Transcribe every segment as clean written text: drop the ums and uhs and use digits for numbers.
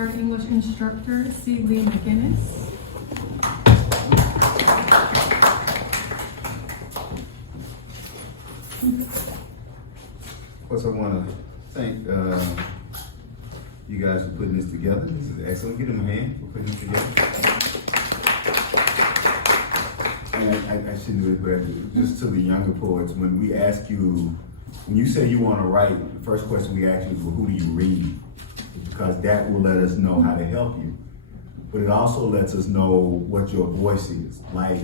retired English instructor, Liegh McInnis. First, I want to thank you guys for putting this together. This is excellent. Give them a hand for putting this together. And I shouldn't do it, but just to the younger poets, when we ask you, when you say you want to write, the first question we ask you is, well, who do you read? Because that will let us know how to help you. But it also lets us know what your voice is. Like,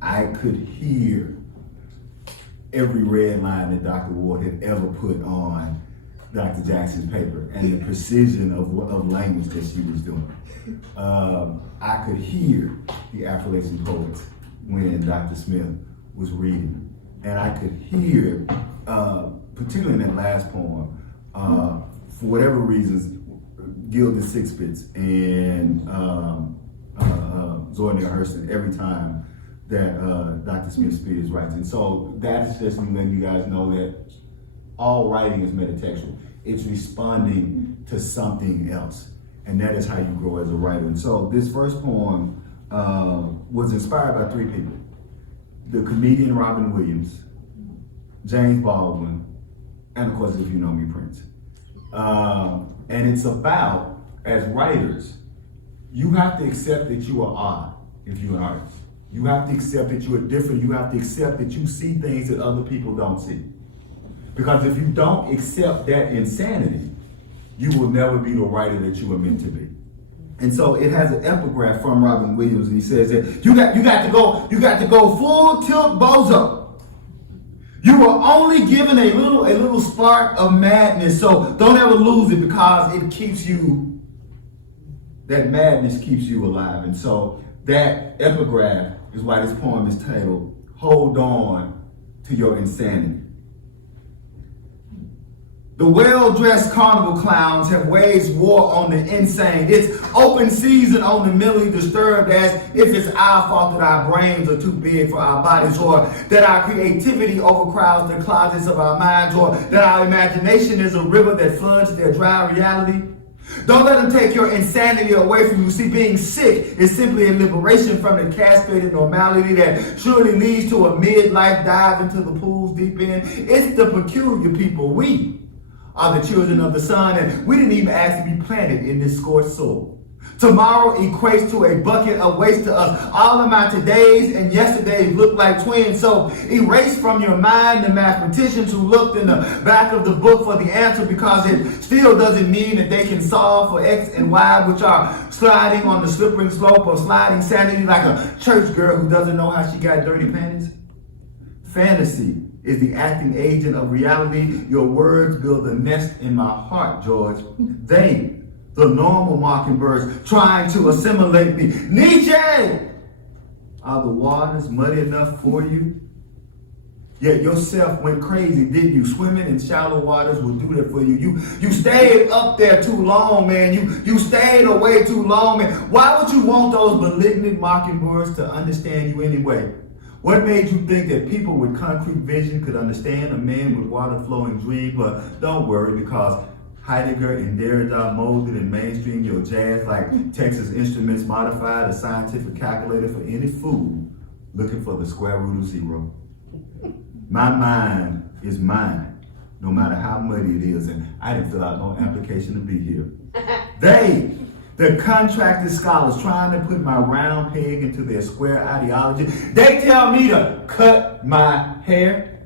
I could hear every red line that Dr. Ward had ever put on Dr. Jackson's paper and the precision of language that she was doing. I could hear the Appalachian poets when Dr. Smith was reading. And I could hear, particularly in that last poem, for whatever reasons, Gilded Sixpence and Zora Neale Hurston every time that Dr. Smith Spears writes. And so that's just to let you guys know that all writing is metatextual. It's responding to something else. And that is how you grow as a writer. And so this first poem was inspired by three people. The comedian Robin Williams, James Baldwin, and of course, if you know me, Prince. And it's about, as writers, you have to accept that you are odd if you're an artist. You have to accept that you are different. You have to accept that you see things that other people don't see. Because if you don't accept that insanity, you will never be the writer that you are meant to be. And so it has an epigraph from Robin Williams, and he says that you got to go full tilt bozo. You were only given a little spark of madness, so don't ever lose it because it keeps you, that madness keeps you alive. And so that epigraph is why this poem is titled, Hold On to Your Insanity. The well-dressed carnival clowns have waged war on the insane. It's open season on the mentally disturbed, as if it's our fault that our brains are too big for our bodies, or that our creativity overcrowds the closets of our minds, or that our imagination is a river that floods their dry reality. Don't let them take your insanity away from you. See, being sick is simply a liberation from the castrated normality that surely leads to a midlife dive into the pool's deep end. It's the peculiar people. We are the children of the sun, and we didn't even ask to be planted in this scorched soil. Tomorrow equates to a bucket of waste to us. All of my todays and yesterdays look like twins, so erase from your mind the mathematicians who looked in the back of the book for the answer, because it still doesn't mean that they can solve for X and Y, which are sliding on the slippery slope of sliding sanity like a church girl who doesn't know how she got dirty panties. Fantasy is the acting agent of reality. Your words build a nest in my heart, George. They, the normal mockingbirds, trying to assimilate me. Nietzsche! Are the waters muddy enough for you? Yet yourself went crazy, didn't you? Swimming in shallow waters will do that for you. You stayed up there too long, man. You stayed away too long, man. Why would you want those malignant mockingbirds to understand you anyway? What made you think that people with concrete vision could understand a man with water-flowing dream? But don't worry, because Heidegger and Derrida molded and mainstreamed your jazz like Texas Instruments modified a scientific calculator for any fool looking for the square root of zero. My mind is mine, no matter how muddy it is, and I didn't fill out no application to be here. They, the contracted scholars trying to put my round peg into their square ideology, they tell me to cut my hair,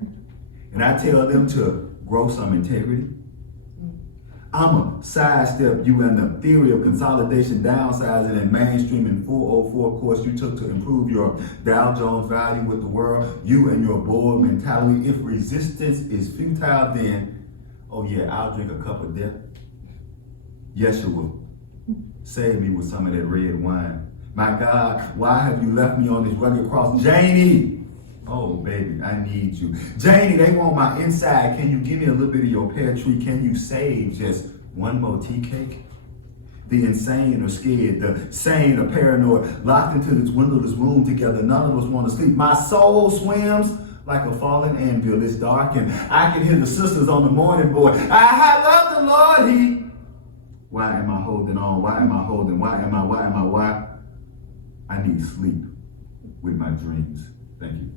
and I tell them to grow some integrity. I'ma sidestep you and the theory of consolidation, downsizing, and mainstreaming 404 course you took to improve your Dow Jones value with the world. You and your bored mentality. If resistance is futile, then, oh yeah, I'll drink a cup of death. Yeshua, save me with some of that red wine. My God, why have you left me on this rugged cross? Janie! Oh, baby, I need you. Janie, they want my inside. Can you give me a little bit of your pear tree? Can you save just one more tea cake? The insane are scared. The sane are paranoid. Locked into this windowless room together. None of us want to sleep. My soul swims like a fallen anvil. It's dark and I can hear the sisters on the morning board. I love the Lord. He Why am I holding on? Why am I holding? Why? I need sleep with my dreams. Thank you.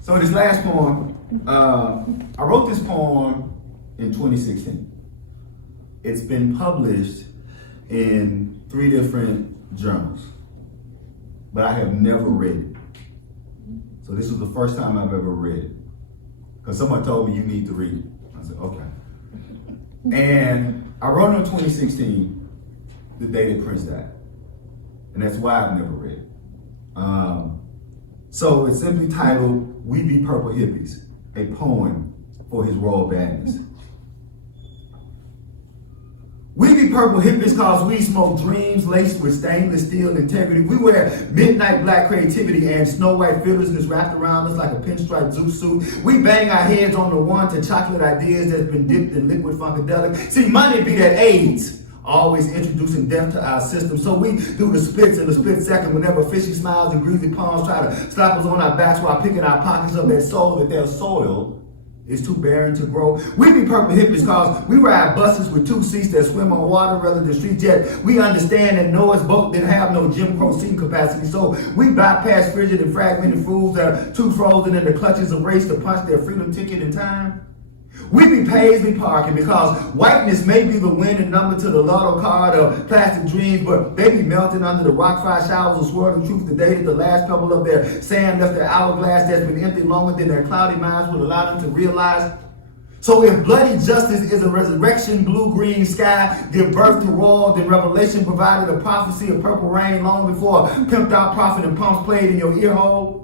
So this last poem, I wrote this poem in 2016. It's been published in 3 different journals, but I have never read it. So this is the first time I've ever read it. Because someone told me you need to read it. I said, okay. And I wrote it in 2016, the day that Prince died. And that's why I've never read it. So it's simply titled, We Be Purple Hippies, a poem for his royal badness. We be purple hippies cause we smoke dreams laced with stainless steel integrity. We wear midnight black creativity and snow white fearlessness wrapped around us like a pinstripe zoo suit. We bang our heads on the one to chocolate ideas that's been dipped in liquid funkadelic. See, money be that AIDS, always introducing death to our system. So we do the splits in a split second whenever fishy smiles and greasy palms try to slap us on our backs while picking our pockets of that soul that their soil is too barren to grow. We be purple hippies cause we ride buses with 2 seats that swim on water rather than street jet. We understand that Noah's boat didn't have no Jim Crow seating capacity, so we bypass frigid and fragmented fools that are too frozen in the clutches of race to punch their freedom ticket in time. We be Paisley parking because whiteness may be the winning number to the lotto card of plastic dreams, but they be melting under the rock fire showers of swirling truth the day that the last pebble of their sand left their hourglass that's been empty longer than their cloudy minds would allow them to realize. So if bloody justice is a resurrection, blue-green sky give birth to royal, then revelation provided a prophecy of purple rain long before pimped out prophet and pumps played in your ear hole.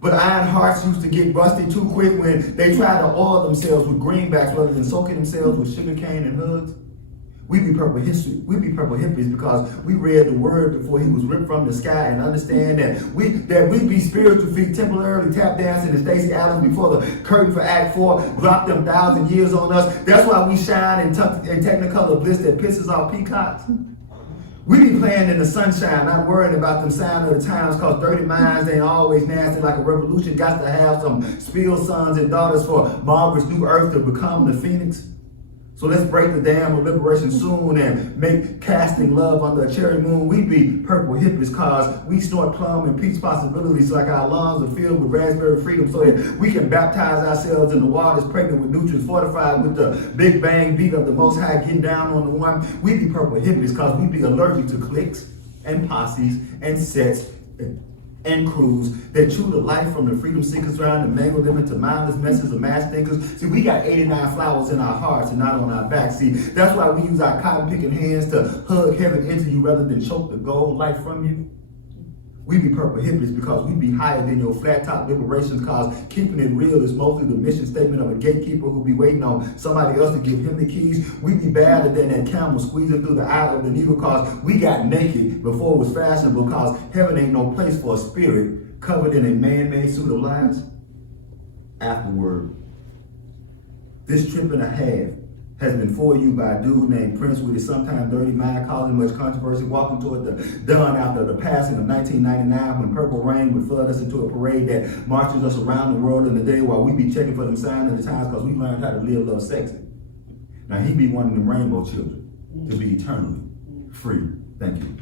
But iron hearts used to get rusty too quick when they tried to oil themselves with greenbacks rather than soaking themselves with sugarcane and hoods. We be purple history. We be purple hippies because we read the word before he was ripped from the sky and understand that we be spiritual feet temporarily tap dancing in Stacey Adams before the curtain for Act 4 dropped them 1,000 years on us. That's why we shine in technicolor bliss that pisses off peacocks. We be playing in the sunshine, not worrying about them sign of the times, cause dirty minds ain't always nasty like a revolution. Got to have some spilled sons and daughters for Margaret's new earth to become the phoenix. So let's break the dam of liberation soon and make casting love under a cherry moon. We be purple hippies cause we snort plum and peach possibilities like our lungs are filled with raspberry freedom so that we can baptize ourselves in the waters pregnant with nutrients fortified with the big bang beat of the most high getting down on the one. We be purple hippies cause we be allergic to cliques and posses and sets and crews that chew the life from the freedom seekers around and mangle them into mindless messes of mass thinkers. See, we got 89 flowers in our hearts and not on our backs. See, that's why we use our cotton picking hands to hug heaven into you rather than choke the gold life from you. We be purple hippies because we be higher than your flat top liberations cause keeping it real is mostly the mission statement of a gatekeeper who be waiting on somebody else to give him the keys. We be badder than that camel squeezing through the eye of the needle cause we got naked before it was fashionable cause heaven ain't no place for a spirit covered in a man-made suit of lies. Afterward, this trip and a half has been for you by a dude named Prince with his sometimes dirty mind causing much controversy, walking toward the dawn after the passing of 1999 when purple rain would flood us into a parade that marches us around the world in the day while we be checking for them signs of the times because we learned how to live, love, sexy. Now he be one of them rainbow children to be eternally free. Thank you.